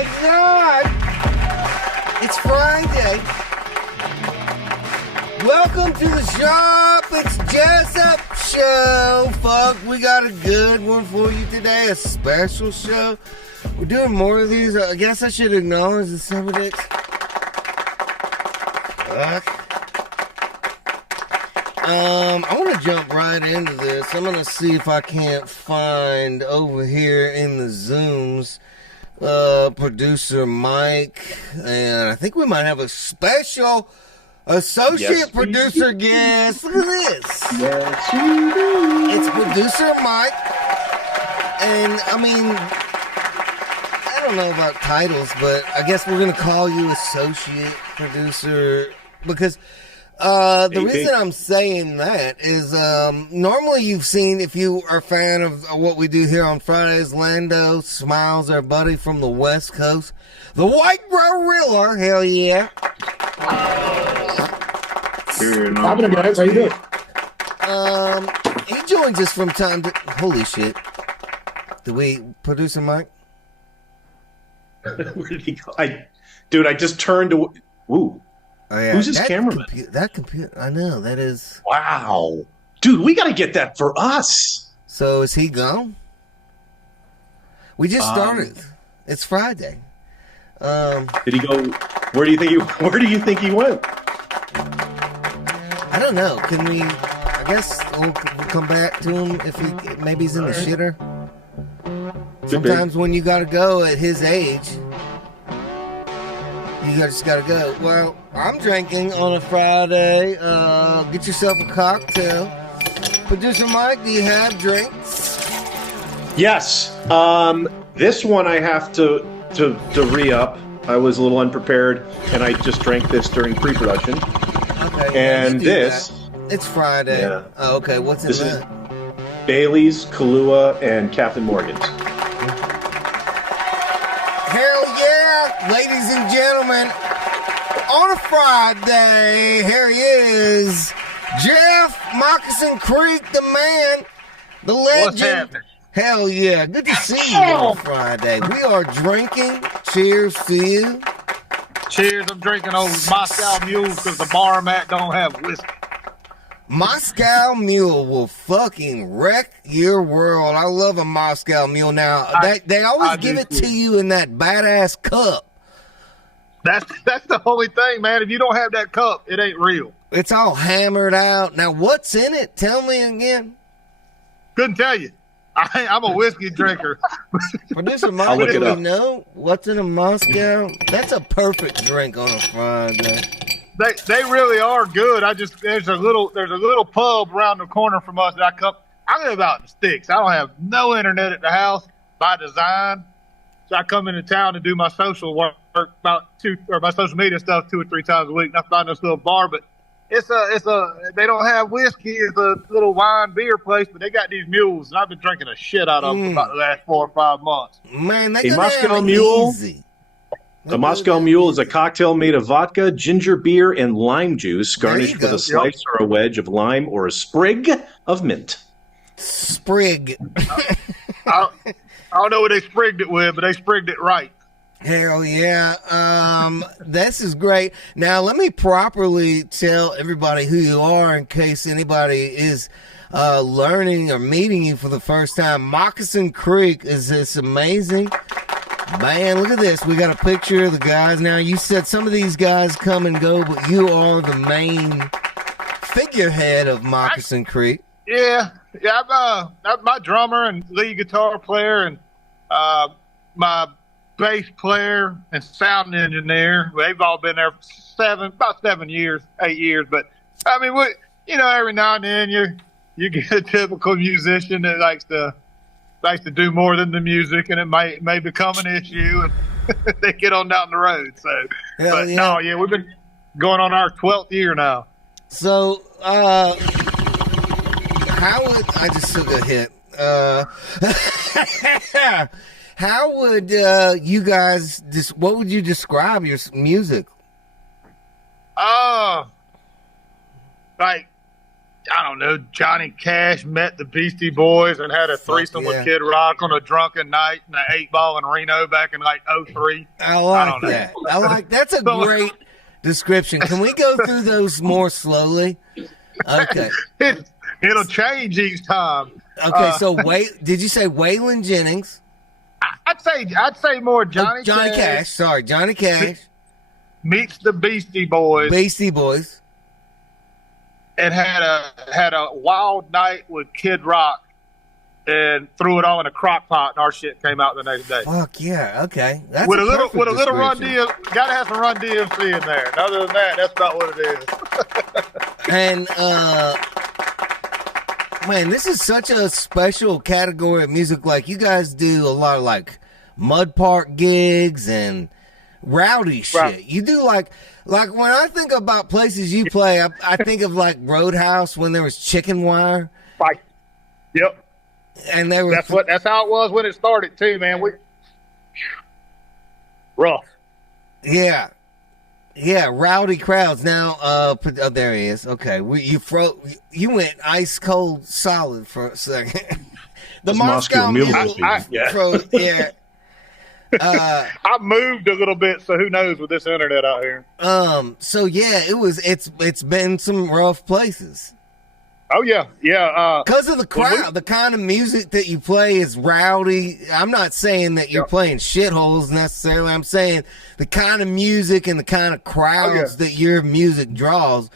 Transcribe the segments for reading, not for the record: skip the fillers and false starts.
my God! It's Friday. Welcome to the shop. It's Jessup Show, fuck. We got a good one for you today, a special show. We're doing more of these. I guess I should acknowledge the subjects. I want to jump right into this. I'm going to see if I can't find over here in the Zooms producer Mike, and I think we might have a special associate producer guest. Look at this. Yes, you do. It's producer Mike, and I mean, I don't know about titles, but I guess we're going to call you associate producer because the reason I'm saying that is normally you've seen, if you are a fan of what we do here on Fridays, Lando Smiles, our buddy from the West Coast, the White Gorilla, hell yeah. Happening, guys. How you doing? He joins us from time to... Holy shit. Did we... Producer Mike? Where did he go? Dude, I just turned to... Ooh. Oh, yeah. Who's his cameraman? That computer... I know, that is... Wow. Dude, we got to get that for us. So, is he gone? We just started. It's Friday. Did he go... Where do you think he went? I don't know. Can we... I guess we'll come back to him if maybe he's in the shitter. Sometimes when you gotta go at his age, you just gotta go. Well, I'm drinking on a Friday. Get yourself a cocktail. Producer Mike, do you have drinks? Yes. This one I have to re-up. I was a little unprepared, and I just drank this during pre-production. Okay. And this... That. It's Friday. Yeah. Oh, okay. What's in this that? Is Bailey's, Kahlua, and Captain Morgan's. Hell yeah, ladies and gentlemen. On a Friday, here he is. Jeff Moccasin Creek, the man, the legend. What's happening? Hell yeah. Good to see you on a Friday. We are drinking. Cheers to you. Cheers, I'm drinking old Moscow Mule because the bar I'm at don't have whiskey. Moscow Mule will fucking wreck your world. I love a Moscow Mule. Now, they always give it to you in that badass cup. That's the only thing, man. If you don't have that cup, it ain't real. It's all hammered out. Now, what's in it? Tell me again. Couldn't tell you. I'm a whiskey drinker. Producer Mike, do we know what's in a Moscow? That's a perfect drink on a Friday. They really are good. There's a little pub around the corner from us that I live out in the sticks. I don't have no internet at the house by design. So I come into town to do my social work my social media stuff 2 or 3 times a week. And I find this little bar, but they don't have whiskey. It's a little wine beer place, but they got these mules, and I've been drinking a shit out of them for about the last 4 or 5 months. Man, a Moscow Mule. The Moscow Mule is a cocktail made of vodka, ginger beer, and lime juice, garnished with a slice or a wedge of lime or a sprig of mint. Sprig. I don't know what they sprigged it with, but they sprigged it right. Hell yeah. This is great. Now, let me properly tell everybody who you are in case anybody is learning or meeting you for the first time. Moccasin Creek is this amazing. Man, look at this. We got a picture of the guys. Now, you said some of these guys come and go, but you are the main figurehead of Moccasin Creek. Yeah. I'm my drummer and lead guitar player and my bass player and sound engineer. They've all been there for about 7 years, 8 years. But I mean, every now and then you get a typical musician that likes to do more than the music, and it may become an issue, and they get on down the road. So, we've been going on our 12th year now. So, how would I just took a hit? How would you guys? What would you describe your music? Like I don't know, Johnny Cash met the Beastie Boys and had a threesome with Kid Rock on a drunken night in an 8-ball in Reno back in like 03. I like that. That's a great description. Can we go through those more slowly? Okay. It'll change each time. Okay, so did you say Waylon Jennings? I'd say more Johnny Cash. Sorry, Johnny Cash meets the Beastie Boys. Beastie Boys. And had a wild night with Kid Rock and threw it all in a crock pot, and our shit came out the next day. Fuck yeah, okay. That's with a little Run DMC. Gotta have some Run DMC in there. And other than that, that's about what it is. And man, this is such a special category of music. Like, you guys do a lot of like mud park gigs and rowdy shit. Right. You do like when I think about places you play, I think of like Roadhouse when there was chicken wire. Right. Yep. And they were that's how it was when it started too, man. Rough. Yeah. Yeah, rowdy crowds. Now, there he is. Okay, you went ice cold solid for a second. The Moscow Mule. Yeah. I moved a little bit, so who knows with this internet out here. So yeah, it's been some rough places. Oh yeah. Because of the crowd, the kind of music that you play is rowdy. I'm not saying that you're playing shitholes necessarily. I'm saying the kind of music and the kind of crowds that your music draws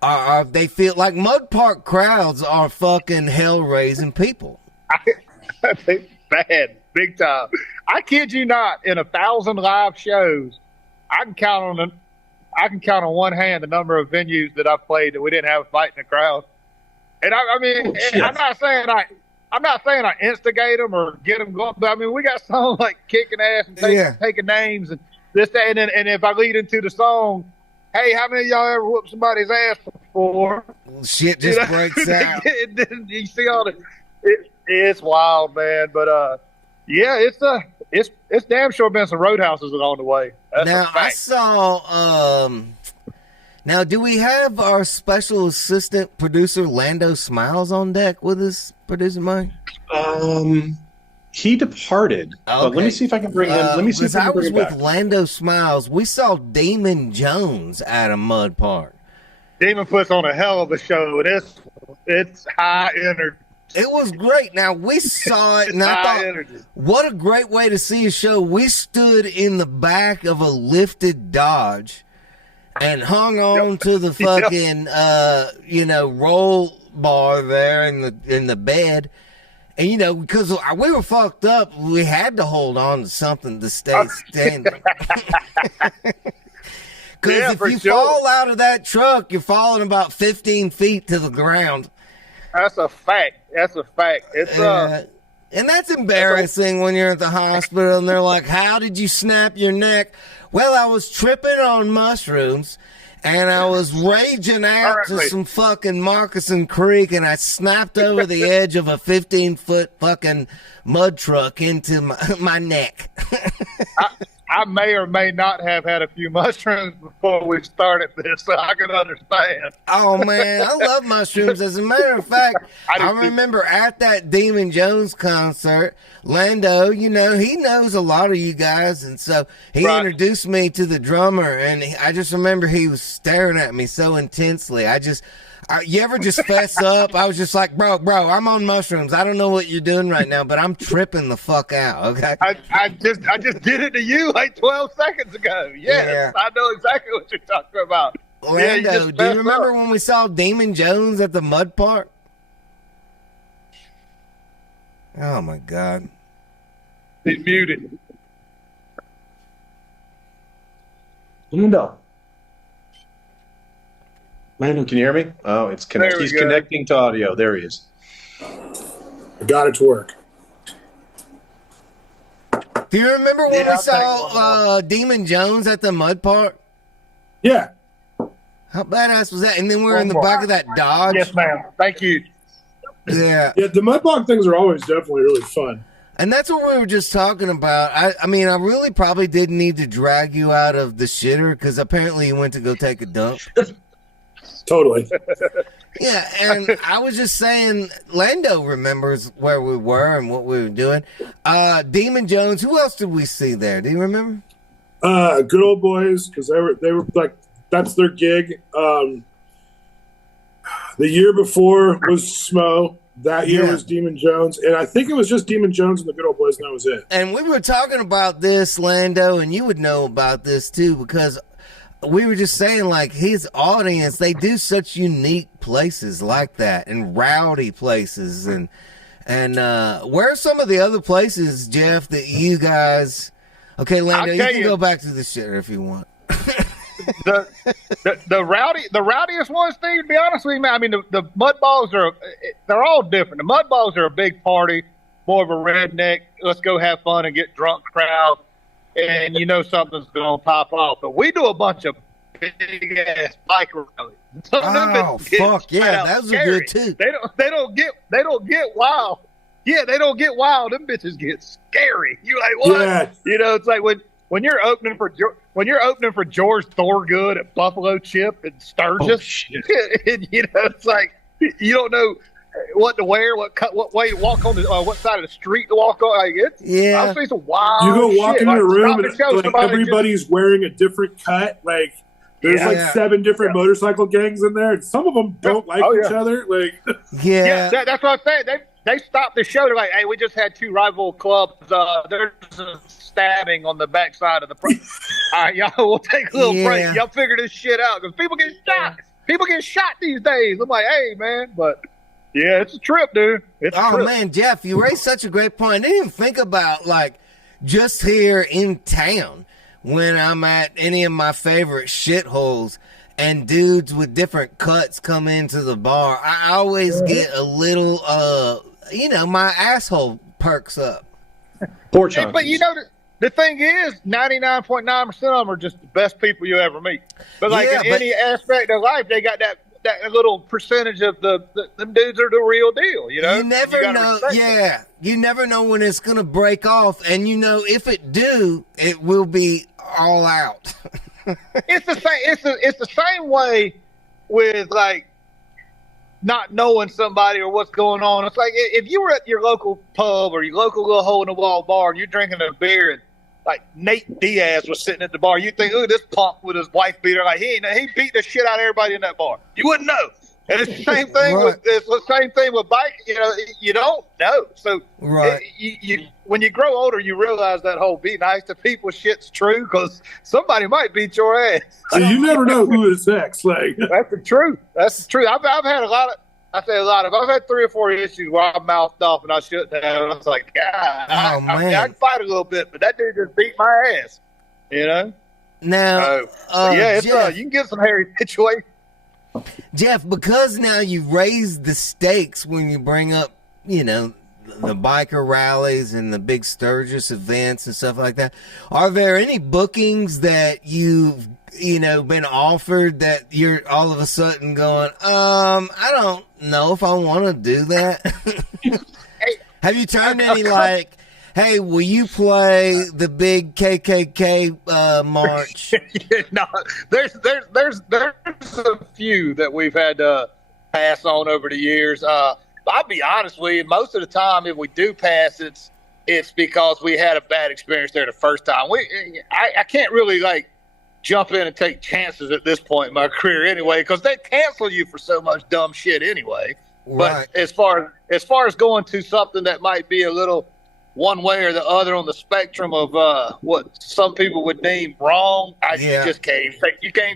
are they feel like Mud Park crowds are fucking hell raising people. I think bad, big time. I kid you not, in 1,000 live shows, I can count on one hand the number of venues that I've played that we didn't have a fight in the crowd. And I mean, I'm not saying I instigate them or get them going, but I mean, we got songs like kicking ass and taking names and this, that, and if I lead into the song, hey, how many of y'all ever whooped somebody's ass before? Shit just breaks out. You see all it's wild, man. But it's damn sure been some roadhouses along the way. That's now I saw. Now, do we have our special assistant producer Lando Smiles on deck with us, producer Mike? He departed. Okay. But let me see if I can bring him. Let me see if I can bring him back. I was with Lando Smiles. We saw Damon Jones at a Mud Park. Damon puts on a hell of a show. It's high energy. It was great. Now, we saw it, and I thought, what a great way to see a show. We stood in the back of a lifted Dodge and hung on to the fucking, roll bar there in the bed. And, because we were fucked up, we had to hold on to something to stay standing. Because if you fall out of that truck, you're falling about 15 feet to the ground. That's a fact. It's and that's embarrassing when you're at the hospital and they're like, how did you snap your neck? Well, I was tripping on mushrooms and I was raging out to some fucking Moccasin Creek and I snapped over the edge of a 15-foot fucking mud truck into my neck. I may or may not have had a few mushrooms before we started this, so I can understand. Oh, man, I love mushrooms. As a matter of fact, I remember at that Damon Jones concert, Lando, he knows a lot of you guys, and so he introduced me to the drummer, and I just remember he was staring at me so intensely. You ever just fess up? I was just like, bro, I'm on mushrooms. I don't know what you're doing right now, but I'm tripping the fuck out, okay? I just did it to you like 12 seconds ago. Yes, I know exactly what you're talking about. Orlando, do you remember when we saw Damon Jones at the Mud Park? Oh, my God. He's muted. No. Landon, can you hear me? Oh, it's connected. He's connecting to audio. There he is. I got it to work. Do you remember when we saw Damon Jones at the Mud Park? Yeah. How badass was that? And then we were in the back of that Dodge. Yes, ma'am. Thank you. Yeah. Yeah, the Mud Park things are always definitely really fun. And that's what we were just talking about. I mean, I really probably didn't need to drag you out of the shitter because apparently you went to go take a dump. Totally. Yeah, and I was just saying, Lando remembers where we were and what we were doing. Demon Jones, who else did we see there? Do you remember? Good Old Boys, because they were like, that's their gig. The year before was Smo. That year was Demon Jones, and I think it was just Demon Jones and the Good Old Boys, and that was it. And we were talking about this, Lando, and you would know about this too, because we were just saying, like, his audience, they do such unique places like that, and rowdy places, and where are some of the other places, Jeff, that you guys? Okay, Lando, you can go back to the shit if you want. the rowdiest ones, Steve, to be honest with you, man, I mean, the mud balls they're all different. The mud balls are a big party, more of a redneck, let's go have fun and get drunk crowd, and you know something's going to pop off. But we do a bunch of big ass bike rallies. Oh, fuck yeah, those are good too. They don't get wild. Yeah, they don't get wild. Them bitches get scary. You're like, what? Yeah. You know, it's like when you're opening for George Thorogood at Buffalo Chip and Sturgis, and, you know, it's like you don't know what to wear, what way to walk on what side of the street to walk on. Like, I've seen some wild. You go walk shit. into a room and like everybody's wearing a different cut. Like there's like 7 different motorcycle gangs in there, and some of them don't like each other. Like that's what I'm saying. They stopped the show. They're like, hey, we just had 2 rival clubs. There's a stabbing on the backside of the all right, y'all, we'll take a little break. Y'all figure this shit out, because people get shot. People get shot these days. I'm like, hey, man, but yeah, it's a trip, dude. It's a trip. Man, Jeff, you raised such a great point. I didn't even think about, like, just here in town when I'm at any of my favorite shitholes and dudes with different cuts come into the bar. I always get a little, my asshole perks up. Poor John. But you know, the thing is, 99.9% of them are just the best people you ever meet. But like in any aspect of life, they got that little percentage of them dudes are the real deal. You know, you never know. Yeah, you never know when it's gonna break off, and you know if it do, it will be all out. It's the same. It's the same way with like not knowing somebody or what's going on. It's like if you were at your local pub or your local little hole in the wall bar and you're drinking a beer and like Nate Diaz was sitting at the bar, you think, oh, this punk with his wife beater, like he beat the shit out of everybody in that bar. You wouldn't know. And it's the same thing with bike. You know, you don't know. So when you grow older, you realize that whole be nice to people shit's true, because somebody might beat your ass. So you never know who is next. Like that's the truth. That's the truth. I've had a lot of. I've had 3 or 4 issues where I mouthed off and I shouldn't have. And I was like, God, I can fight a little bit, but that dude just beat my ass. You know. Now, Jeff, you can get some hairy situations. Jeff, because now you raise the stakes when you bring up, you know, the biker rallies and the big Sturgis events and stuff like that. Are there any bookings that you've, been offered that you're all of a sudden going, I don't know if I want to do that? Have you turned any like, hey, will you play the big KKK march? No, there's a few that we've had to pass on over the years. I'll be honest with you, most of the time, if we do pass, it's because we had a bad experience there the first time. I can't really like jump in and take chances at this point in my career anyway, because they cancel you for so much dumb shit anyway. Right. But as far as going to something that might be a little one way or the other on the spectrum of what some people would deem wrong, you just can't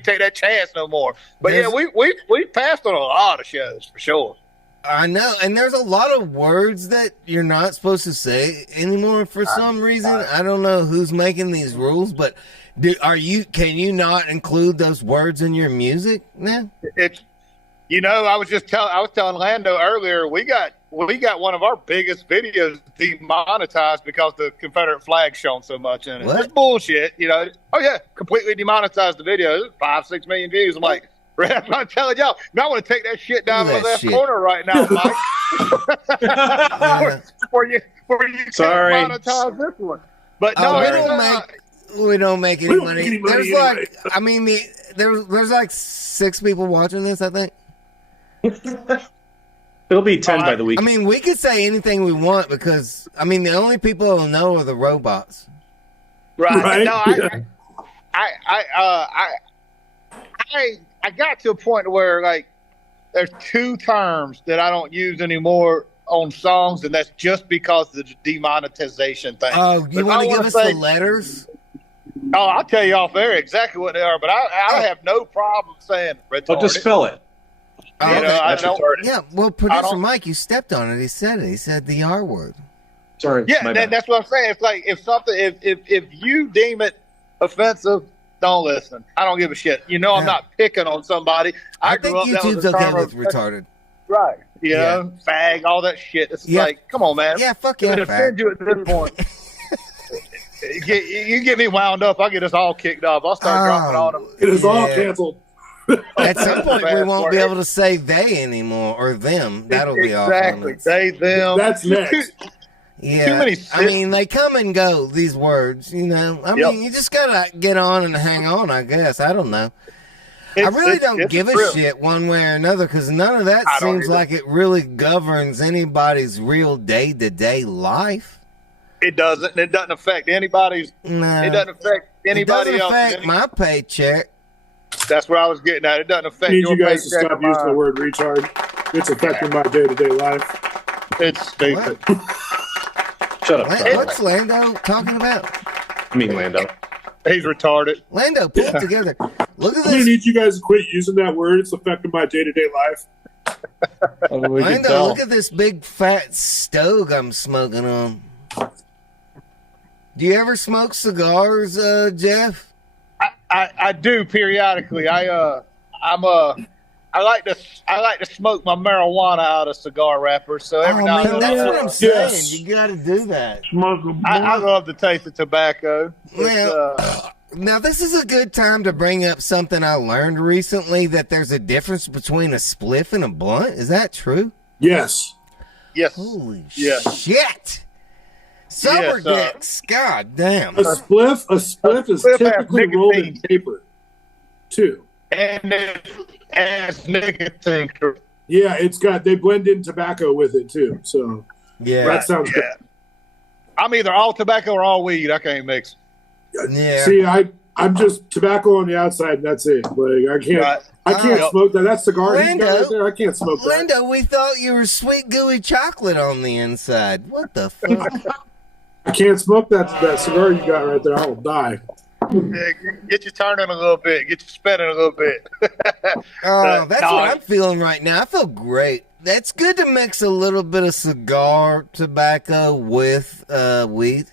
take that chance no more. But we passed on a lot of shows for sure. I know, and there's a lot of words that you're not supposed to say anymore for some reason. I don't know who's making these rules, but can you not include those words in your music now? I was telling Lando earlier, we got one of our biggest videos demonetized because the Confederate flag shone so much in it. What? It's bullshit, completely demonetized the video. 5-6 million views. I'm like, I'm not telling y'all. I want to take that shit down in the left corner right now, Mike. Before you can't monetize this one. But no, We don't make any money. There's anyway. there's like 6 people watching this, I think. It'll be 10 by the week. I mean, we could say anything we want because the only people who'll know are the robots. Right. No, I got to a point where like there's 2 terms that I don't use anymore on songs, and that's just because of the demonetization thing. Oh, you want to give us the letters? Oh, I'll tell you off there exactly what they are, but I have no problem saying retarded. Oh, just spell it. I don't. Yeah, well, producer Mike, you stepped on it. He said it. He said the R word. Sorry. Yeah, that's what I'm saying. It's like if you deem it offensive, don't listen. I don't give a shit. I'm not picking on somebody. I think YouTube's okay with retarded. Right. Fag, all that shit. It's like, come on, man. Yeah, fuck yeah, offend you at this point. You get me wound up, I'll get us all kicked off. I'll start dropping on them. It is all canceled. At some point, we won't be able to say they anymore or them. That'll be off. Exactly. They, them. That's next. Yeah. They come and go, these words, you just gotta get on and hang on, I guess. I don't know. I really don't give a shit one way or another because none of that seems like it really governs anybody's real day-to-day life. It doesn't. It doesn't affect anybody's. No. It doesn't affect anybody else. It doesn't affect my paycheck. That's what I was getting at. It doesn't affect your paycheck. I need you guys to stop using the word retard. It's affecting my day-to-day life. It's stupid. Shut up. What's Lando talking about? I mean, Lando. He's retarded. Lando, pull it together. Look at this. I'm going to need you guys to quit using that word. It's affecting my day-to-day life. Lando, look at this big fat stove I'm smoking on. Do you ever smoke cigars, Jeff? I do periodically. I like to smoke my marijuana out of cigar wrappers. So every now and then, that's what I'm saying. Yes. You got to do that. I love the taste of tobacco. Now this is a good time to bring up something I learned recently, that there's a difference between a spliff and a blunt. Is that true? Yes. Yes. Holy yes. shit. Summer dicks. God damn. A spliff is typically rolled in paper, too. And it's nicotine. Yeah, they blend in tobacco with it, too. So that sounds good. I'm either all tobacco or all weed. I can't mix. Yeah. See, I'm just tobacco on the outside, and that's it. Like I can't smoke that. That cigar he's got right there, I can't smoke that. Linda, we thought you were sweet gooey chocolate on the inside. What the fuck? I can't smoke that cigar you got right there. I'll die. Yeah, get you turning a little bit. Get you spinning a little bit. That's what I'm feeling right now. I feel great. That's good to mix a little bit of cigar tobacco with weed.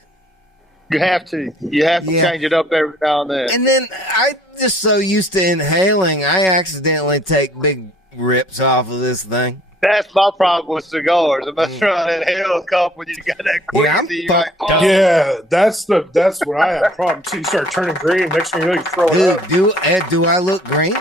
You have to. You have to change it up every now and then. And then I just so used to inhaling, I accidentally take big rips off of this thing. That's my problem with cigars. I'm not trying to inhale a cup when you got that queasy. Yeah, that's what I have problem too. You start turning green. Next thing you know, you throw it up. Do I look green?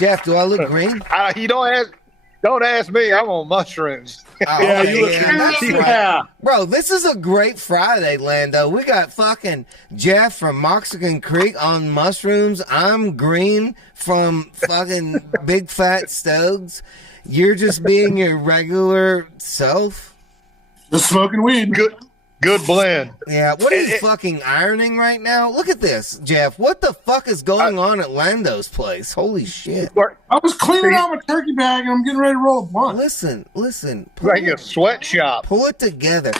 Jeff, do I look green? You don't ask me. I'm on mushrooms. Right. Bro, this is a great Friday, Lando. We got fucking Jeff from Moccasin Creek on mushrooms. I'm green from fucking Big Fat Stoves. You're just being your regular self. Just smoking weed. Good blend. Yeah, what are you fucking ironing right now? Look at this, Jeff. What the fuck is going on at Lando's place? Holy shit. I was cleaning out my turkey bag and I'm getting ready to roll a blunt. Listen. Like a sweatshop. Pull it together.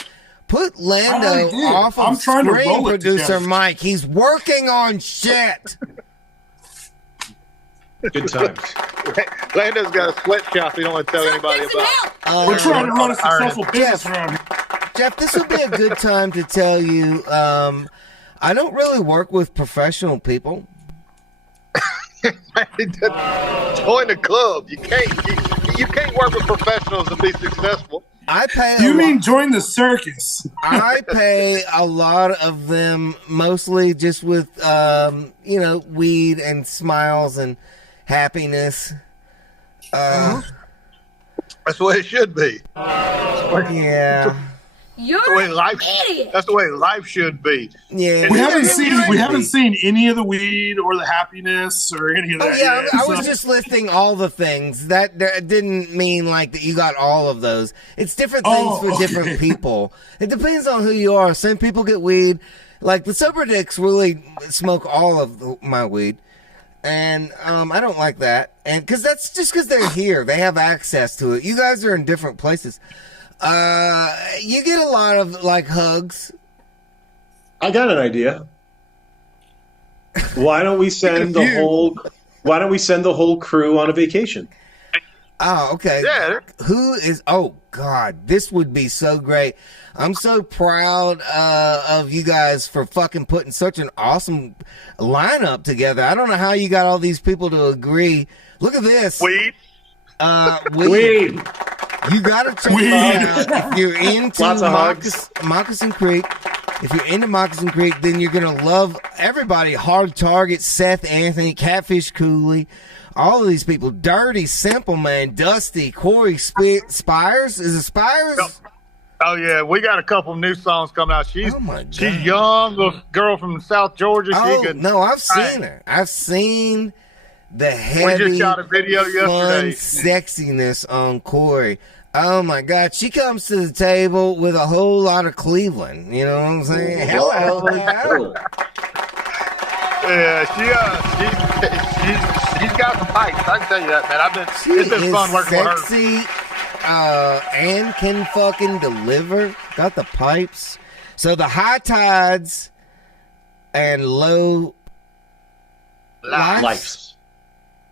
Put Lando off of screen, producer Mike. He's working on shit. Good times. Lando's got a sweatshop he don't want to tell anybody about. We're trying to run a successful business around here. Jeff, this would be a good time to tell you, I don't really work with professional people. Join the club. You can't work with professionals and be successful. You mean join the circus? I pay a lot of them mostly just with, weed and smiles and happiness. That's what it should be. Yeah. You're the way life, an idiot. that's the way life should be. Yeah, we haven't seen any of the weed or the happiness or any of that. Oh yeah, yet, I was just listing all the things. That didn't mean like that you got all of those. It's different things for different people. It depends on who you are. Some people get weed. Like the sober dicks really smoke all of my weed. And I don't like that. And because that's just because they're here. They have access to it. You guys are in different places. You get a lot of like hugs. I got an idea. Why don't we send the whole crew on a vacation? Oh, okay. Yeah. Who is? Oh God, this would be so great. I'm so proud of you guys for fucking putting such an awesome lineup together. I don't know how you got all these people to agree. Look at this. Weed. Weed. You gotta check it out. If you're into Moccasin Creek, if you're into Moccasin Creek, then you're gonna love everybody. Hard Target, Seth Anthony, Catfish Cooley, all of these people. Dirty, Simple Man, Dusty, Corey Spires. Is it Spires? Oh yeah, we got a couple new songs coming out. She's young, little girl from South Georgia. No, I've seen her. I've seen the heavy, we just shot a video yesterday. Sexiness on Corey. Oh my God, she comes to the table with a whole lot of Cleveland. You know what I'm saying? Hello. Yeah, she's got the pipes. I can tell you that, man. It's been fun working with her. Sexy, and can fucking deliver. Got the pipes. So the high tides and low lives.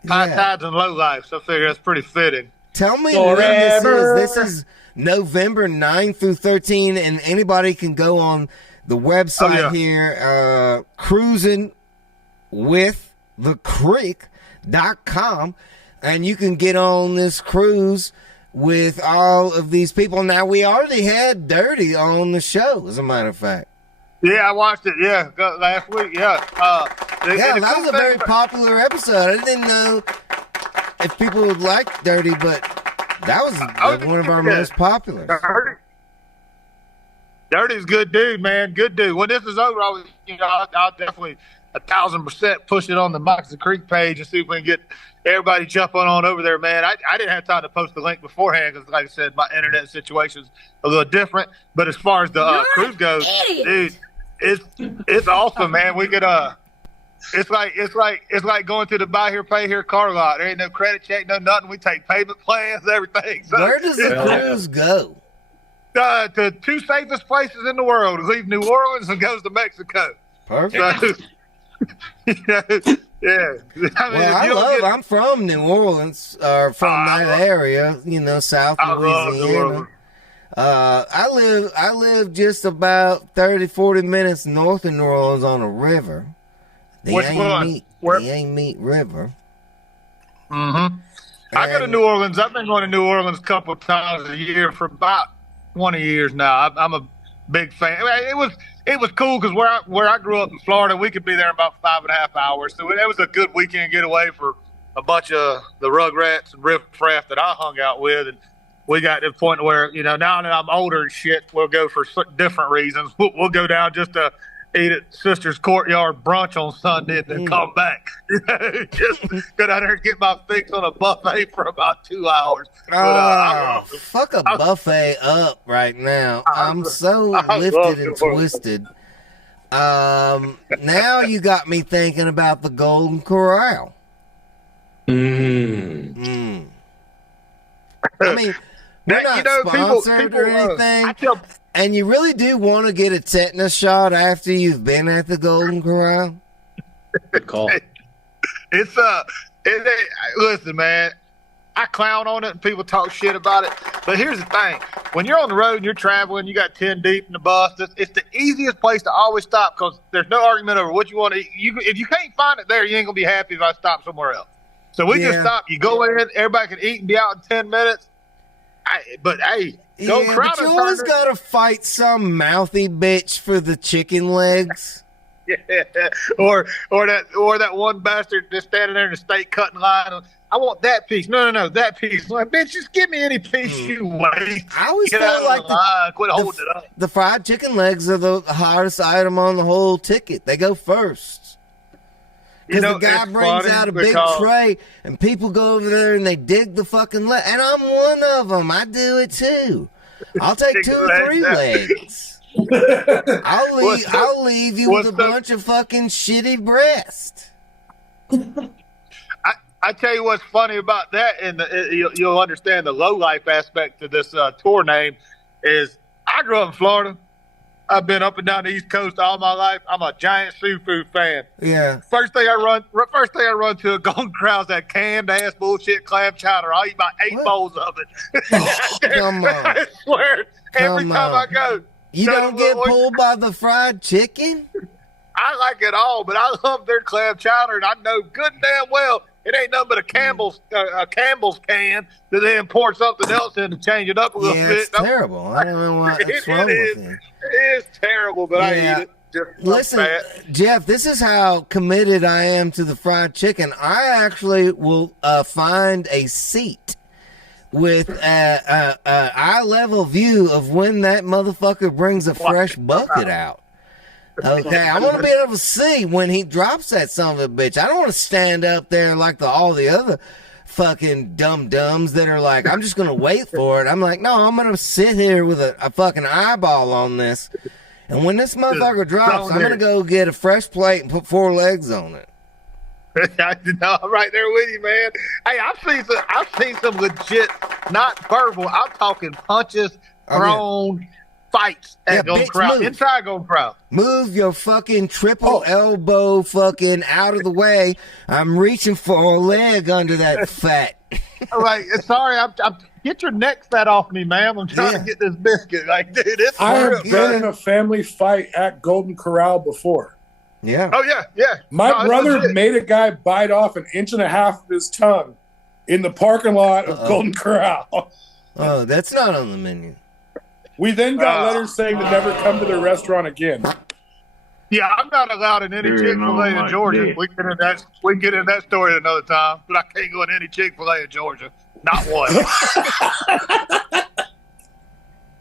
High tides and low lives. I figure that's pretty fitting. Tell me when this is. This is November 9 through 13, and anybody can go on the website here, cruisingwiththecreek.com, and you can get on this cruise with all of these people. Now, we already had Dirty on the show, as a matter of fact. Yeah, I watched it. Yeah, last week. Yeah. That was a very popular episode. I didn't know if people would like Dirty, but that was one of our most popular. Dirty's a good dude, man. Good dude. When this is over, I'll definitely 1,000% push it on the Moccasin Creek page and see if we can get everybody jumping on over there, man. I didn't have time to post the link beforehand because, like I said, my internet situation's a little different. But as far as the cruise goes, dude, it's awesome, man. We could it's like going to the buy here, pay here car lot. There ain't no credit check, no nothing. We take payment plans, everything. So, where does the cruise go? The two safest places in the world. Leave New Orleans and goes to Mexico. Perfect. So, yeah. I'm from New Orleans, or from that area, South Louisiana. I live just about 30, 40 minutes north of New Orleans on a river. The Ain't River. Mm-hmm. I go to New Orleans. I've been going to New Orleans a couple of times a year for about 20 years now. I'm a big fan. It was cool because where I grew up in Florida, we could be there in about 5.5 hours. So it was a good weekend getaway for a bunch of the Rugrats and riffraff that I hung out with. And we got to the point where, now that I'm older and shit, we'll go for different reasons. We'll go down just to eat at Sister's Courtyard brunch on Sunday and then come back. Just go down there and get my fix on a buffet for about 2 hours. Fuck a buffet up right now. I'm so lifted and twisted. Now you got me thinking about the Golden Corral. I mean, we're not sponsored or anything. And you really do want to get a tetanus shot after you've been at the Golden Corral? Good call. Listen, man, I clown on it and people talk shit about it. But here's the thing. When you're on the road and you're traveling, you got 10 deep in the bus, it's the easiest place to always stop because there's no argument over what you want to eat. If you can't find it there, you ain't going to be happy if I stop somewhere else. So we just stop. You go in, everybody can eat and be out in 10 minutes. But you always got to fight some mouthy bitch for the chicken legs. Yeah, or that one bastard just standing there in the steak cutting line. I want that piece. No, that piece. I'm like, bitch, just give me any piece you want. I always felt like quit holding it up. The fried chicken legs are the hottest item on the whole ticket. They go first. Because the guy brings out a big tray, and people go over there and they dig the fucking leg. And I'm one of them. I do it too. I'll take 2 or 3 legs. I'll leave you with a bunch of fucking shitty breast. I tell you what's funny about that, and you'll understand the low life aspect to this tour name is I grew up in Florida. I've been up and down the East Coast all my life. I'm a giant seafood fan. Yeah. First thing I run to a Golden Corral's that canned ass bullshit clam chowder. I'll eat about 8 bowls of it. Come on. I swear, every time I go. You don't get pulled by the fried chicken? I like it all, but I love their clam chowder, and I know good and damn well it ain't nothing but a Campbell's can that they pour something else in to change it up a little bit. It's terrible. I don't know what's wrong with it. It is terrible, but I eat it. Listen, Jeff, this is how committed I am to the fried chicken. I actually will find a seat with a eye-level view of when that motherfucker brings a fresh bucket out. Okay, I want to be able to see when he drops that son of a bitch. I don't want to stand up there like all the other fucking dum-dums that are like, I'm just going to wait for it. I'm like, no, I'm going to sit here with a fucking eyeball on this. And when this motherfucker drops, I'm going to go get a fresh plate and put 4 legs on it. I'm right there with you, man. Hey, I've seen some legit, not verbal. I'm talking punches thrown. Fights at Golden Corral, inside Golden Corral. Move your fucking triple elbow fucking out of the way. I'm reaching for a leg under that fat. Like, sorry, I'm get your neck fat off me, ma'am. I'm trying to get this biscuit. Like, dude, it's I have been in a family fight at Golden Corral before. Yeah. Oh, yeah. My brother made a guy bite off 1.5 inches of his tongue in the parking lot of Golden Corral. Oh, that's not on the menu. We then got letters saying to never come to the restaurant again. Yeah, I'm not allowed in any Chick-fil-A in Georgia. We can get in that story another time, but I can't go in any Chick-fil-A in Georgia. Not one.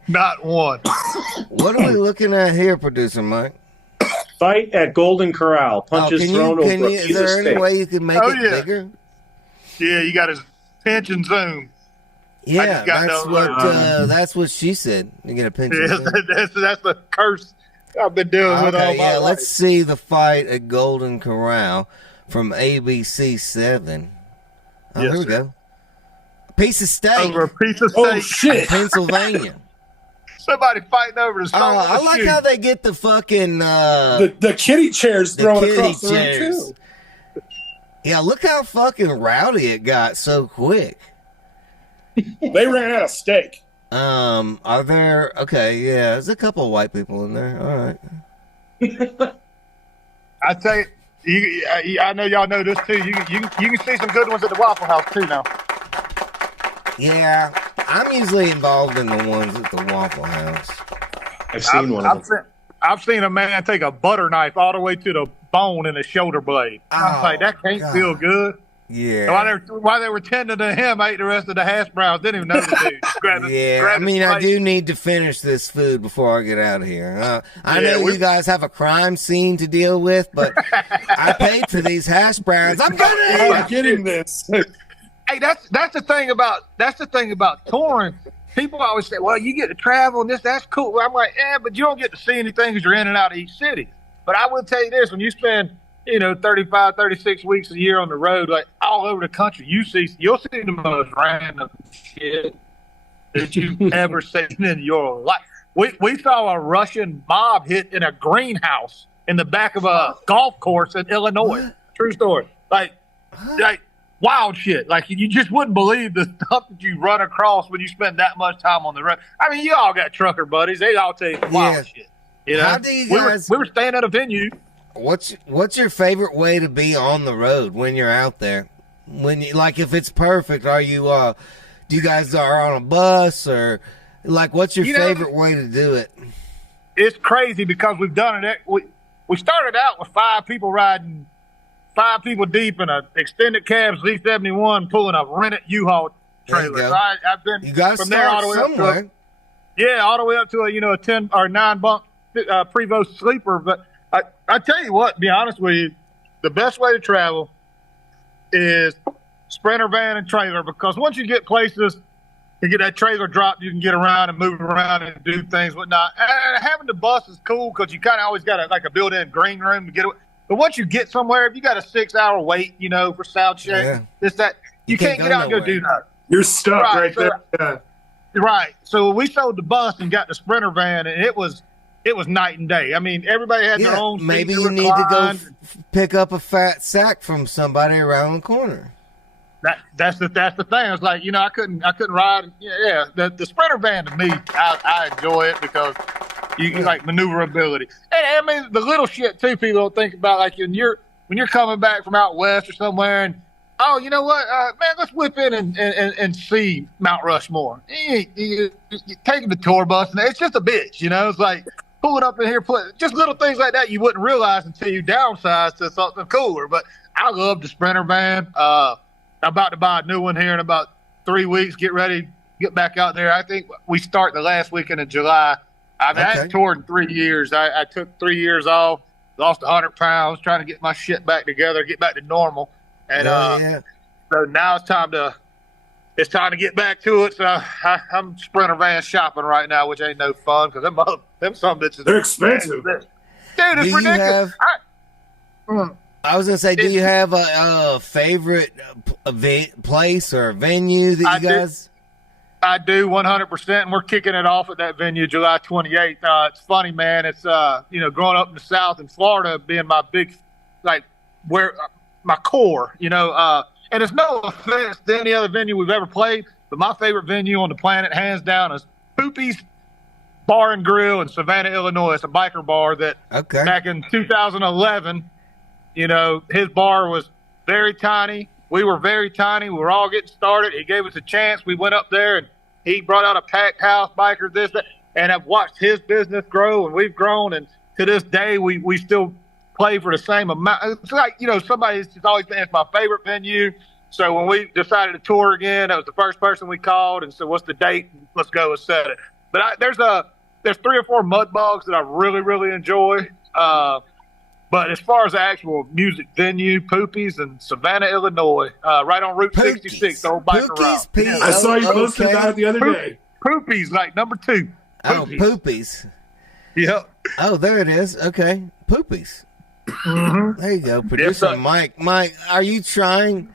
Not one. What are we looking at here, producer Mike? Fight at Golden Corral. Punches thrown over a piece of steak. Is there any way you can make it bigger? Yeah, you got to pinch and zoom. Yeah, that's what she said. You get a pinch. Yeah, that's the curse I've been dealing with all my life. Let's see the fight at Golden Corral from ABC 7. Oh, here we go. A piece of steak. Over a piece of steak. Oh, shit. Pennsylvania. Somebody fighting over the song. I like how they get the fucking the kitty chairs thrown across the room too. Yeah, look how fucking rowdy it got so quick. They ran out of steak. Are there? Okay, yeah. There's a couple of white people in there. All right. I tell you, I know y'all know this too. You can see some good ones at the Waffle House too now. Yeah, I'm usually involved in the ones at the Waffle House. I've seen one of them. I've seen a man take a butter knife all the way to the bone in his shoulder blade. I was like, that can't feel good. Yeah. While they were tending to him, I ate the rest of the hash browns. Didn't even know the dude. I do need to finish this food before I get out of here. I know you guys have a crime scene to deal with, but I paid for these hash browns. I'm getting this. Hey, that's the thing about touring. People always say, "Well, you get to travel and that's cool." I'm like, "Yeah, but you don't get to see anything because you're in and out of each city." But I will tell you this: when you spend 35, 36 weeks a year on the road, like all over the country, you'll see the most random shit that you've ever seen in your life. We saw a Russian mob hit in a greenhouse in the back of a golf course in Illinois. What? True story. Like wild shit. Like you just wouldn't believe the stuff that you run across when you spend that much time on the road. I mean, you all got trucker buddies. They all tell you wild shit. How do you guys? We were staying at a venue. What's your favorite way to be on the road when you're out there? When you if it's perfect, are you do you guys are on a bus or what's your favorite way to do it? It's crazy because we've done it. We started out with 5 people riding 5 people deep in a extended cabs Z71 pulling a rented U-Haul trailer. So I've been from there all the way somewhere. up to all the way up to a 10 or 9 bunk Prevost sleeper. But I tell you what, to be honest with you, the best way to travel is Sprinter van and trailer, because once you get places, you get that trailer dropped, you can get around and move around and do things, whatnot. And having the bus is cool because you kind of always got a built-in green room to get away. But once you get somewhere, if you got a 6-hour wait, for sound check, you can't get out and go do that. You're stuck right there. Yeah. Right. So we sold the bus and got the Sprinter van, and it was night and day. I mean, everybody had their own seat. Maybe you need to go pick up a fat sack from somebody around the corner. That's the thing. It's like, I couldn't ride. Yeah. The Sprinter van, to me, I enjoy it because you like maneuverability. And I mean, the little shit too, people don't think about, like when you're coming back from out west or somewhere, and you know what, man, let's whip in and see Mount Rushmore. You taking the tour bus, and it's just a bitch, It's like pulling up in here, just little things like that you wouldn't realize until you downsize to something cooler. But I love the Sprinter van. I'm about to buy a new one here in about 3 weeks. Get ready, get back out there. I think we start the last weekend of July. I hadn't toured in 3 years. I took 3 years off, lost 100 pounds, trying to get my shit back together, get back to normal. And so now it's time to get back to it. So I'm Sprinter van shopping right now, which ain't no fun because them some bitches, they're expensive. Dude, it's ridiculous. I was gonna say, do you have a favorite place or venue that you guys? I do 100%, and we're kicking it off at that venue July 28th. It's funny, man. It's growing up in the South in Florida, being my big, where my core, and it's no offense to any other venue we've ever played, but my favorite venue on the planet, hands down, is Poopy's Bar and Grill in Savannah, Illinois. It's a biker bar that back in 2011. His bar was very tiny. We were very tiny. We were all getting started. He gave us a chance. We went up there, and he brought out a packed house, bikers, this, that. And I've watched his business grow, and we've grown. And to this day, we still play for the same amount. It's like, somebody's always been, it's my favorite venue. So when we decided to tour again, that was the first person we called and said, what's the date? Let's go and set it. But there's 3 or 4 mud bogs that I really, really enjoy. But as far as the actual music venue, Poopy's in Savannah, Illinois, right on Route 66, the old biker route. I saw you posted about it the other day. Poopy's, number 2. Poopy's. Oh, Poopy's. Yep. Oh, there it is. Okay, Poopy's. Mm-hmm. There you go, producer Mike. Mike, are you trying?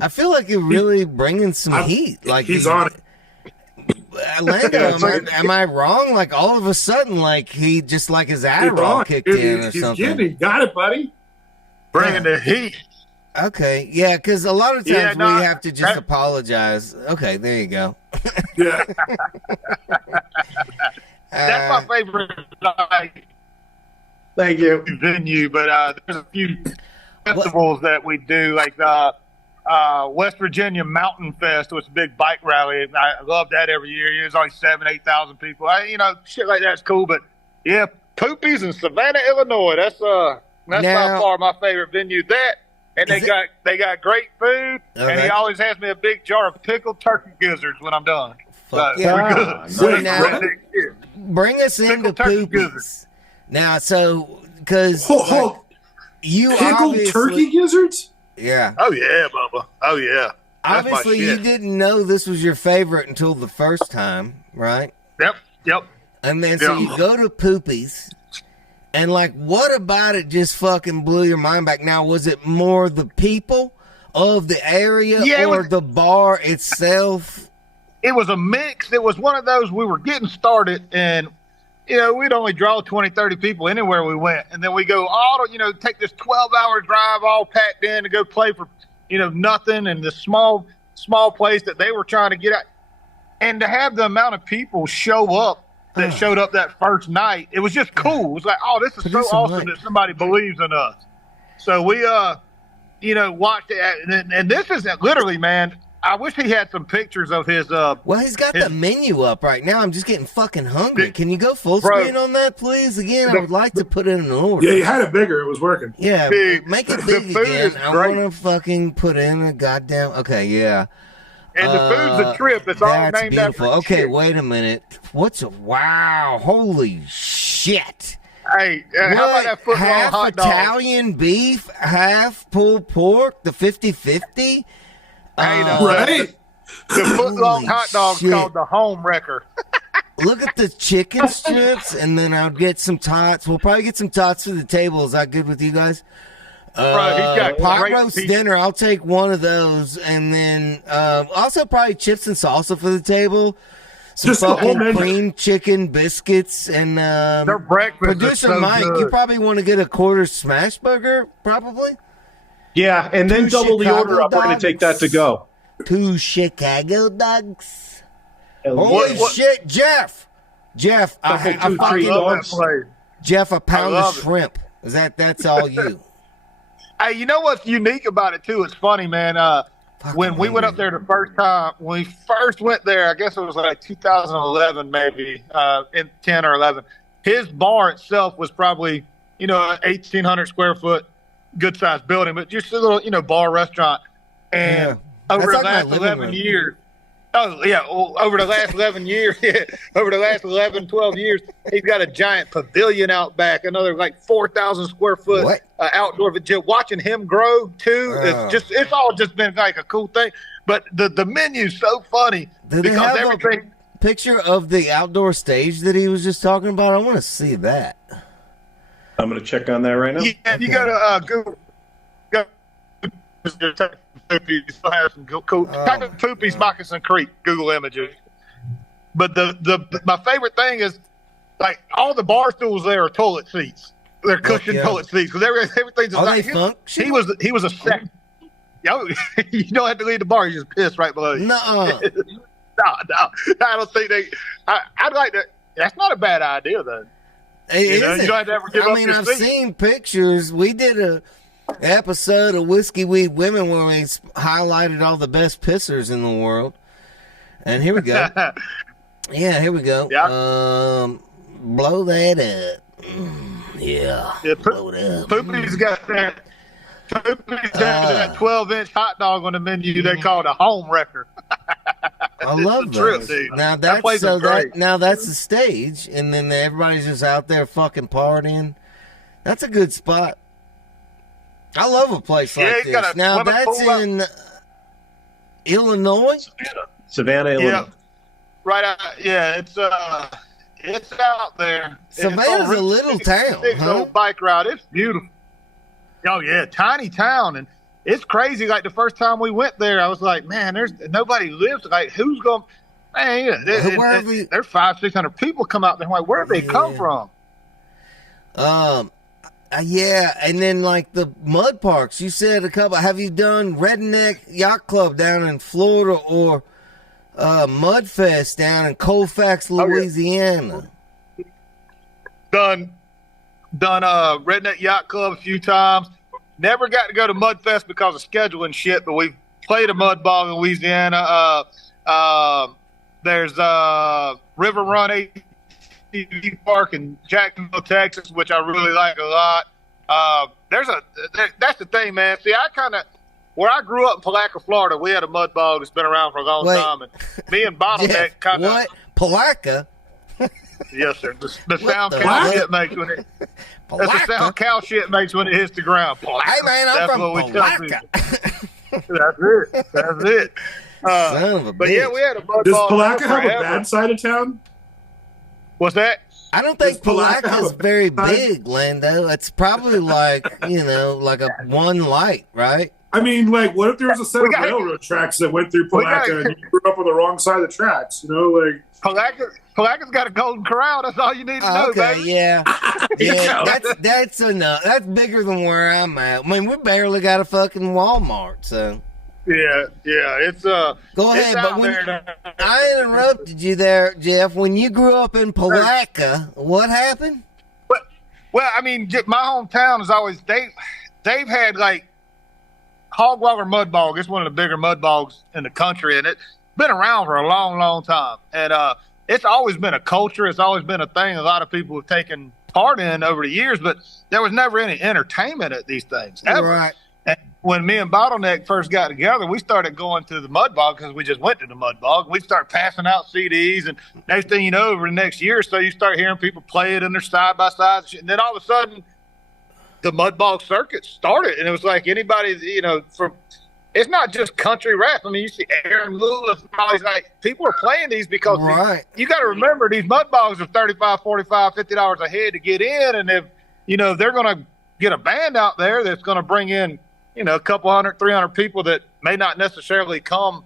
I feel like you're really bringing some heat. Like he's on it. Lando, am I wrong? Like all of a sudden, he just his Adderall kicked in or something. He's got it, buddy. Bringing the heat. Okay, yeah, because a lot of times we have to just apologize. Okay, there you go. Yeah. That's my favorite. Thank you. Venue, but there's a few festivals that we do, West Virginia Mountain Fest, was a big bike rally. I love that every year. There's only 7,000-8,000 people. Shit like that's cool. But yeah, Poopy's in Savannah, Illinois. That's by far my favorite venue. That and they got great food, and he always has me a big jar of pickled turkey gizzards when I'm done. So we're good. So now, bring us into Poopy's. Now, because you pickled turkey gizzards. Yeah. Oh yeah, Bubba. Oh yeah. That's obviously you didn't know this was your favorite until the first time, right? Yep. And then so you go to Poopy's, and what about it just fucking blew your mind back? Now, was it more the people of the area or the bar itself? It was a mix. It was one of those, we were getting started, and we'd only draw 20, 30 people anywhere we went. And then we go take this 12-hour drive all packed in to go play for, nothing in this small place that they were trying to get at. And to have the amount of people show up that showed up that first night, it was just cool. It was like, this is so awesome that somebody believes in us. So we, watched it. And this is literally, man, I wish he had some pictures of his. Well, he's got the menu up right now. I'm just getting fucking hungry. Can you go full screen on that, please? Again, I would like to put in an order. Yeah, you had it bigger. It was working. Yeah, make it big again. I want to fucking put in a goddamn. Okay, yeah. And the food's a trip. It's all named beautiful. after. Okay, wait a minute. Wow! Holy shit! Hey, how about that foot long half hot dog? Italian beef, half pulled pork, the 50-50? Right? The foot long hot dog's called the home wrecker. Look at the chicken strips, and then I'll get some tots. We'll probably get some tots for the table. Is that good with you guys? Bro, he's got pot roast dinner. I'll take one of those, and then also probably chips and salsa for the table. Some Just fucking cream chicken biscuits and their breakfast. Producer so Mike, good. you probably want to get a quarter smash burger, probably. Yeah, and then double the order up. We're going to take that to go. 2 Chicago dogs. Holy shit, Jeff! Jeff, I love that place. Jeff, a pound of shrimp. That's all you? Hey, you know what's unique about it too? It's funny, man. When we went up there the first time, when we first went there, I guess it was like 2011, maybe in 10 or 11. His bar itself was probably, an 1,800 square foot, good sized building, but just a little, bar restaurant. And over the last 11 years, over the last 11 years, over the last 11, 12 years, he's got a giant pavilion out back, another like 4,000 square foot outdoor. Just watching him grow too, it's all just been like a cool thing. But the menu's so funny because everything. Picture of the outdoor stage that he was just talking about. I want to see that. I'm going to check on that right now. Yeah, you go to Google. You still have some cool. Type of Poopy's Moccasin Creek Google images. But my favorite thing is like all the bar stools there are toilet seats. They're cushioned toilet seats because everything's. Are they function? He was a sec. You don't have to leave the bar. You just piss right below you. No, I don't think they. I'd like to. That's not a bad idea though. You don't have to ever give up your I've seat. seen pictures. We did a episode of Whiskey Weed Women where we highlighted all the best pissers in the world. And here we go. Here we go. Yeah. Blow that up. Blow it up. Poopy's got that. Poopy's got that 12-inch hot dog on the menu. They call it a home wrecker. I love trip, those. dude. Now That place is great. now that's the stage, and then everybody's just out there fucking partying. That's a good spot. I love a place like this. Now that's in Illinois. Savannah, Illinois. Yeah, right out. Yeah, it's out there. Savannah's a little town, huh? Old bike ride. It's beautiful. Oh yeah, tiny town, and it's crazy. Like the first time we went there, I was like, man, there's nobody lives. Like who's going? Man, there's 500-600 people come out there. I'm like, where did they come from? Yeah, and then like the mud parks. You said a couple. Have you done Redneck Yacht Club down in Florida or Mudfest down in Colfax, Louisiana? Done Redneck Yacht Club a few times. Never got to go to Mudfest because of scheduling shit, but we've played a mud bog in Louisiana. There's River Run ATV Park in Jacksonville, Texas, which I really like a lot. That's the thing, man. See, where I grew up in Palatka, Florida, we had a mud bog that's been around for a long time, and me and Bottleneck kind of. What? Palatka? Yes, sir. The sound cow shit makes when it. That's the sound cow shit makes when it hits the ground. Palatka. Hey man, I'm that's from Palatka. That's it. Son of a but bitch. yeah, we had a mud Does bog Palatka have a forever. bad side of town? What's that? I don't think Does Palatka have Palaka's a very bad side? big, Lando. It's probably like like a one light, right? I mean, like, what if there was a set of railroad tracks that went through Palatka and you grew up on the wrong side of the tracks? Palaka's got a golden corral. That's all you need to know, Okay, baby. yeah. That's enough. That's bigger than where I'm at. I mean, we barely got a fucking Walmart, so. Yeah. It's Go ahead, but when I interrupted you there, Jeff. When you grew up in Palatka, what happened? Well, I mean, my hometown is always they've had like Hogwalker mud bog. It's one of the bigger mud bogs in the country, and it's been around for a long, long time. And it's always been a culture. It's always been a thing a lot of people have taken part in over the years, but there was never any entertainment at these things ever. Right. And when me and Bottleneck first got together, we started going to the mud bog because we just went to the mud bog. We started passing out CDs, and next thing you know, over the next year or so, you start hearing people play it in their side-by-sides. And then all of a sudden, the mud bog circuit started, and it was like anybody, from it's not just country rap. I mean, you see Aaron Lewis, like people are playing these because you got to remember these mud bogs are $35, $45, $50 a head to get in, and if they're going to get a band out there that's going to bring in a couple 100, 300 people that may not necessarily come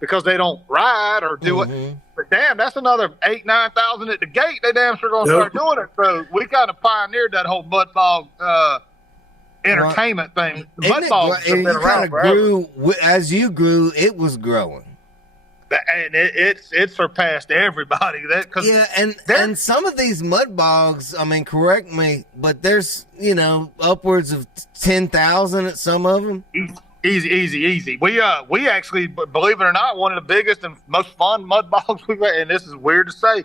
because they don't ride or do it. But damn, that's another 8,000, 9,000 at the gate. They damn sure going to start doing it. So we kind of pioneered that whole mud bog entertainment thing. The mud bogs have been around forever. As you grew, it was growing. And it surpassed everybody. And some of these mud bogs, I mean, correct me, but there's upwards of 10,000 at some of them. Easy. We actually, believe it or not, one of the biggest and most fun mud bogs we've had, and this is weird to say,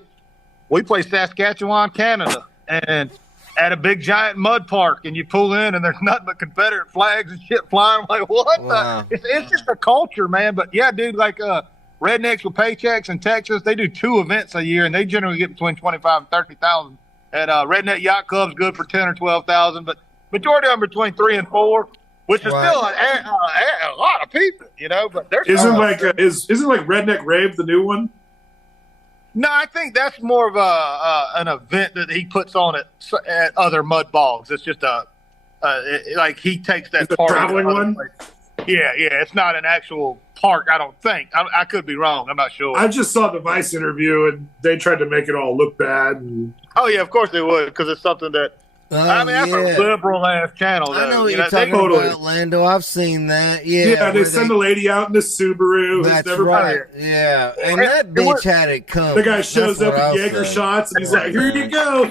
we play Saskatchewan, Canada, and at a big giant mud park, and you pull in and there's nothing but Confederate flags and shit flying. I'm like, what? Wow. It's just a culture, man. But yeah, dude, like Rednecks with Paychecks in Texas, they do 2 events a year, and they generally get between 25 and 30,000. And Redneck Yacht Club's good for 10 or 12,000, but majority of them between 3 and 4, which is still a lot of people, But there's isn't like Redneck Rave the new one? No, I think that's more of an event that he puts on at other mud bogs. It's just like he takes that part. Traveling one. Yeah, it's not an actual park, I don't think. I could be wrong. I'm not sure. I just saw the Vice interview, and they tried to make it all look bad. Oh, yeah, of course they would, because it's something that that's a liberal-ass channel. I know what you're talking about, Lando. I've seen that. Yeah, they send a lady out in the Subaru. That's right. Yeah, and that bitch had it coming. The guy shows up with Jaeger shots, and he's like, here you go.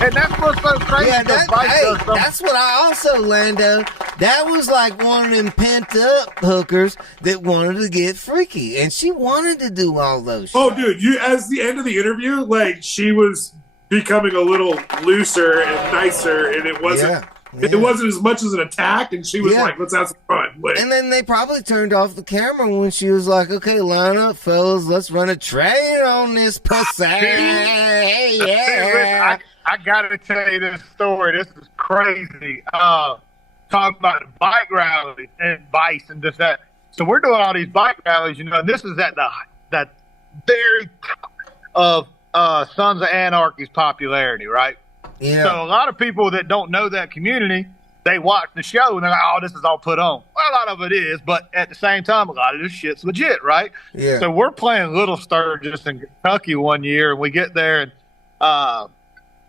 And that's what's so crazy. Yeah, that's what I also, Lando. That was like one of them pent-up hookers that wanted to get freaky, and she wanted to do all those shit. Oh, dude, as the end of the interview, like, she was becoming a little looser and nicer, and it wasn't it wasn't as much as an attack, and she was like, let's have some fun. Like, and then they probably turned off the camera when she was like, okay, line up, fellas, let's run a train on this pussy. Yeah. I got to tell you this story. This is crazy. Talking about bike rallies and Vice and this, that. So we're doing all these bike rallies, and this is at that very top of Sons of Anarchy's popularity, right? Yeah. So a lot of people that don't know that community, they watch the show and they're like, oh, this is all put on. Well, a lot of it is, but at the same time, a lot of this shit's legit, right? Yeah. So we're playing Little Sturgis in Kentucky one year, and we get there, and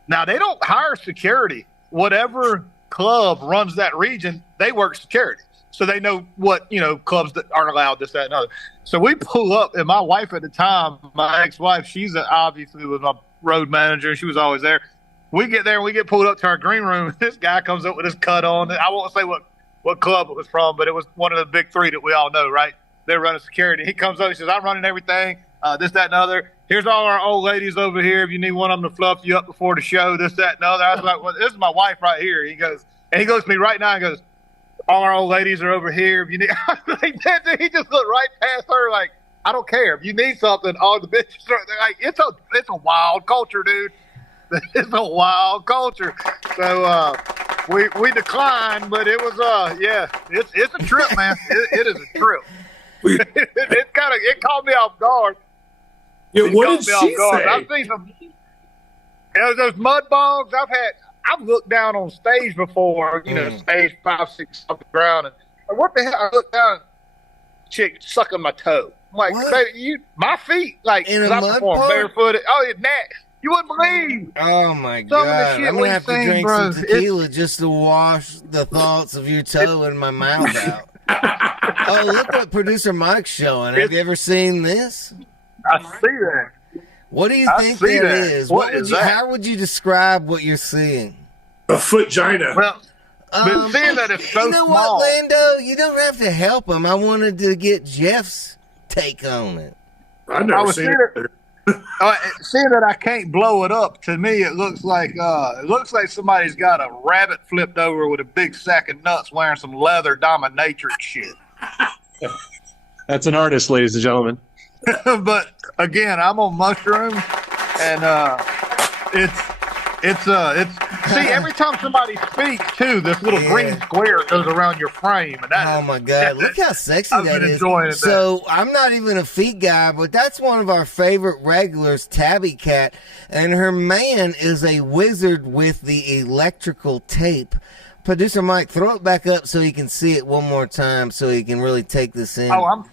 now they don't hire security. Whatever club runs that region, they work security. So they know what, clubs that aren't allowed, this, that, and other. So we pull up, and my wife at the time, my ex-wife, she's obviously was my road manager, and she was always there. We get there, and we get pulled up to our green room. This guy comes up with his cut on. I won't say what club it was from, but it was one of the big 3 that we all know, right? They're running security. He comes up, he says, I'm running everything, this, that, and other. Here's all our old ladies over here. If you need one of them to fluff you up before the show, this, that, and other. I was like, well, this is my wife right here. He goes to me right now and goes, all our old ladies are over here. If you need, like that, he just looked right past her, like, I don't care. If you need something, all the bitches are like, it's a wild culture, dude. It's a wild culture. So we declined, but it was it's a trip, man. It is a trip. It caught me off guard. Yeah, what did she say? I've seen some those mud bogs. I've looked down on stage before, stage 5, 6 off the ground, and what the hell? I looked down, chick sucking my toe. I'm like, baby, my feet, like, in a mud park? Barefooted. Oh, it's nasty. You wouldn't believe. Oh my God! I'm gonna have to drink some tequila just to wash the thoughts of your toe in my mouth out. Oh, look what producer Mike's showing. Have you ever seen this? I see that. What do you think that is? How would you describe what you're seeing? A footgina. Well, But seeing that it's so you know small. what, Lando? You don't have to help him. I wanted to get Jeff's take on it. I've never seen it. Seeing that I can't blow it up, to me it looks like somebody's got a rabbit flipped over with a big sack of nuts, wearing some leather dominatrix shit. That's an artist, ladies and gentlemen. But again, I'm on mushrooms, and it's see, every time somebody speaks too, this little green square goes around your frame, and that my god, look how sexy I've that been is. enjoying So I'm not even a feet guy, but that's one of our favorite regulars, Tabby Cat, and her man is a wizard with the electrical tape. Producer Mike, throw it back up so he can see it one more time, so he can really take this in. Oh,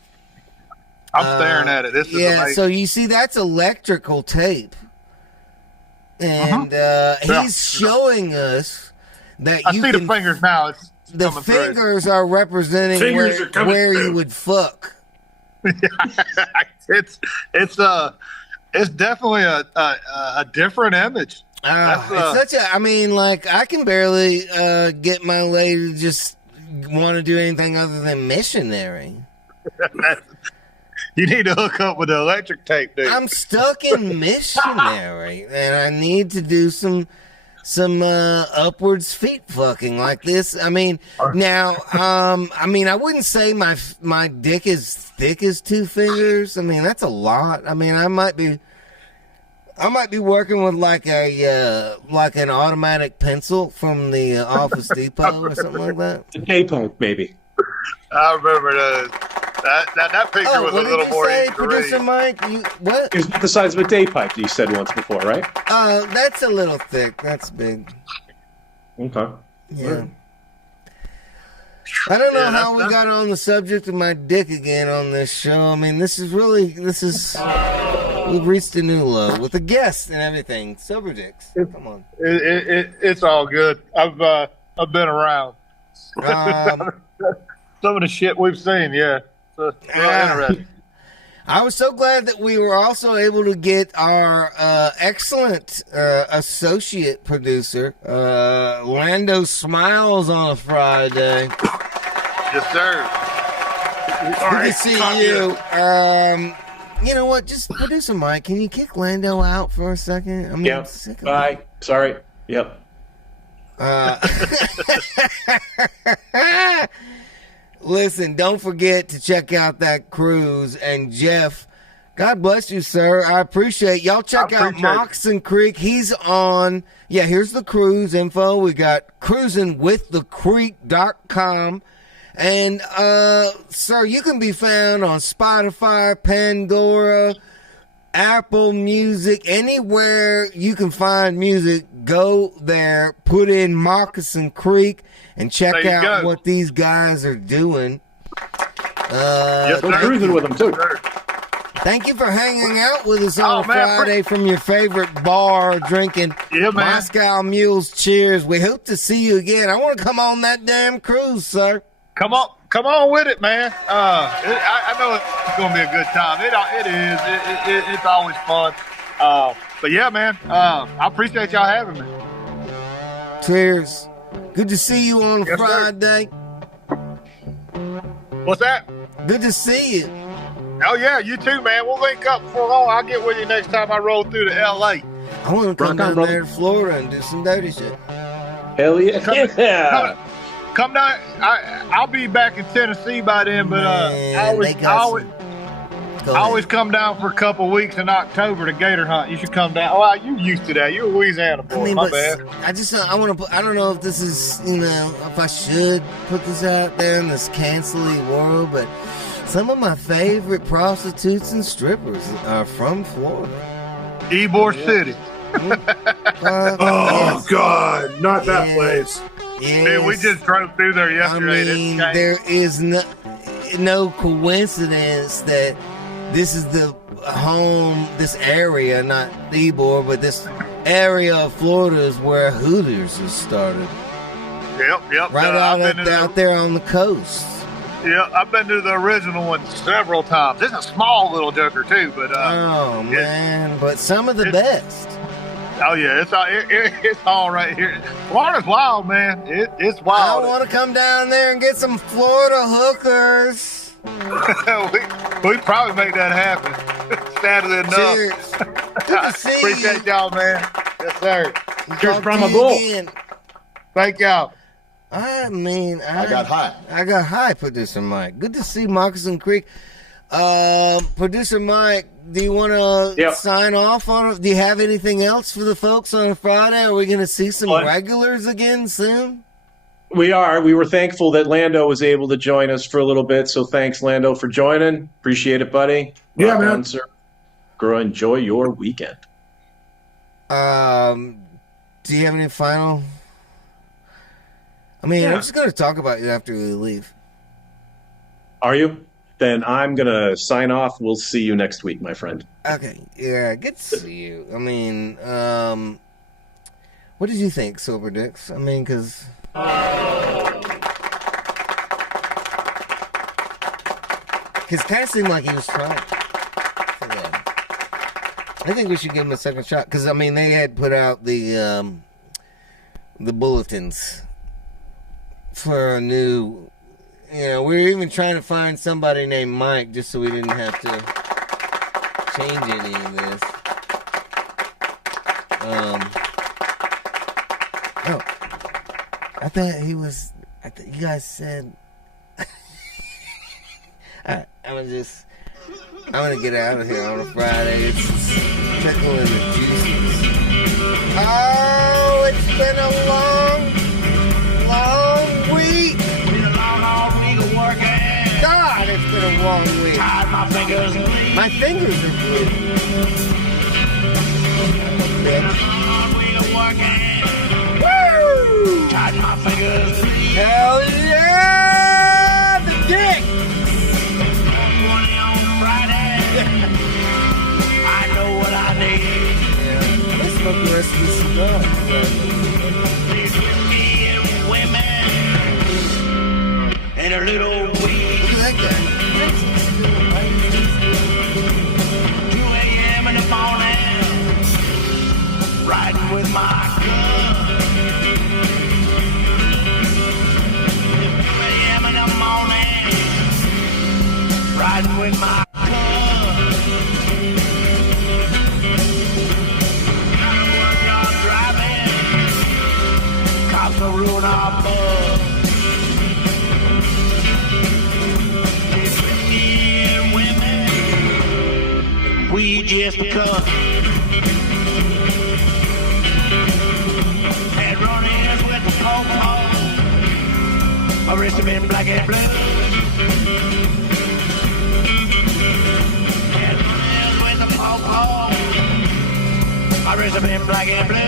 I'm staring at it. This is amazing. So you see, that's electrical tape. And he's showing us that I see the fingers now. It's the fingers are representing where you would fuck. It's definitely a different image. It's such a. I mean, like, I can barely get my lady to just want to do anything other than missionary. You need to hook up with the electric tape, dude. I'm stuck in missionary, and I need to do some upwards feet fucking like this. I mean, now, I wouldn't say my dick is thick as 2 fingers. I mean, that's a lot. I mean, I might be working with like an automatic pencil from the Office Depot or something like that. A K-punk, maybe. I remember that picture was a little more easy to Producer read. Mike, what? It's the size of a day pipe that you said once before, right? That's a little thick. That's big. Okay. Yeah. I don't know how we got on the subject of my dick again on this show. I mean, we've reached a new low with the guests and everything. Sober dicks. Come on. It's all good. I've been around. Some of the shit we've seen, yeah. So, interesting. I was so glad that we were also able to get our excellent associate producer, Lando Smiles, on a Friday. Yes, sir. Good to see you. You know what? Just Producer Mike, can you kick Lando out for a second? I'm sick of Bye. it. Sorry. Yep. Listen, don't forget to check out that cruise. And Jeff, God bless you, sir. I appreciate y'all. Check out Moccasin Creek. He's on. Yeah, here's the cruise info. We got cruisingwiththecreek.com. And, sir, you can be found on Spotify, Pandora, Apple Music, anywhere you can find music. Go there, put in Moccasin Creek, and check out what these guys are doing. Yes, we're cruising with them too. Thank you for hanging out with us on Friday from your favorite bar, drinking Moscow Mules. Cheers. We hope to see you again. I want to come on that damn cruise, sir. Come on with it, man. I know it's going to be a good time. It is. It's always fun. But yeah, man, I appreciate y'all having me. Cheers. Good to see you on Friday. Sir. What's that? Good to see you. Oh, yeah, you too, man. We'll link up before long. I'll get with you next time I roll through to L.A. I want to come down there to Florida and do some dirty shit. Hell yeah. Come down. I'll be back in Tennessee by then, but I always come down for a couple of weeks in October to gator hunt. You should come down. Well, you used to that. You're a Louisiana boy. My bad. I want to put, I don't know if this is, if I should put this out there in this cancel-y world, but some of my favorite prostitutes and strippers are from Florida. Ybor City. God, not that place. Yes. Dude, we just drove through there yesterday. I mean, there is no coincidence that this is the home, this area, not Ybor, but this area of Florida is where Hooters has started. Yep. Right out there on the coast. Yeah, I've been to the original one several times. It's a small little joker too, but man, but some of the best. Oh yeah, it's all right here. Florida's wild, man. It's wild. I want to come down there and get some Florida hookers. we probably make that happen. Sadly enough. Cheers. Good to see Appreciate y'all, man. Yes, sir. Cheers from a bull. Thank y'all. I mean, I got high. I got high, Producer Mike. Good to see Moccasin Creek. Producer Mike, do you want to sign off on it? Do you have anything else for the folks on Friday? Are we going to see some regulars again soon? We are. We were thankful that Lando was able to join us for a little bit. So thanks, Lando, for joining. Appreciate it, buddy. Yeah, Rock man. on, sir. Girl, enjoy your weekend. Do you have any final? I mean, I'm just going to talk about you after we leave. Are you? Then I'm going to sign off. We'll see you next week, my friend. Okay. Yeah, good to see you. I mean, what did you think, Sober Dicks? I mean, because... Because it kind of seemed like he was trying. I think we should give him a second shot. Because, I mean, they had put out the bulletins for a new... You know, we were even trying to find somebody named Mike just so we didn't have to change any of this. Oh, I thought he was. I thought you guys said. Alright, I'm gonna get out of here on a Friday. It's tickling the juices. Oh, it's been a long week. God, it's been a long week. My fingers are bleeding. Woo! Hell yeah! The dick! I know what I need. Yeah, let's smoke the rest of this cigar. There's whiskey and women and a little weed. Look at that guy. 2 a.m. in the morning, riding with my gun. 2 a.m. in the morning, riding with my gun. Gotta work on driving, cops will ruin our bug. We just cut and run-ins with the po-po. My wrist have been black and blue. And run-ins with the po-po. My wrist have been black and blue.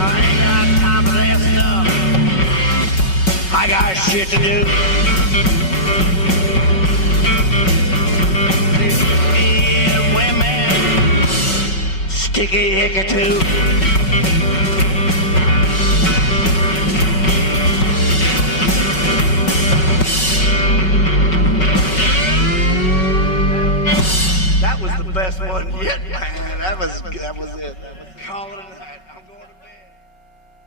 I ain't got time for that stuff. I got shit to do. Sticky hickey too. That was the best one yet, man. That was it. Calling it.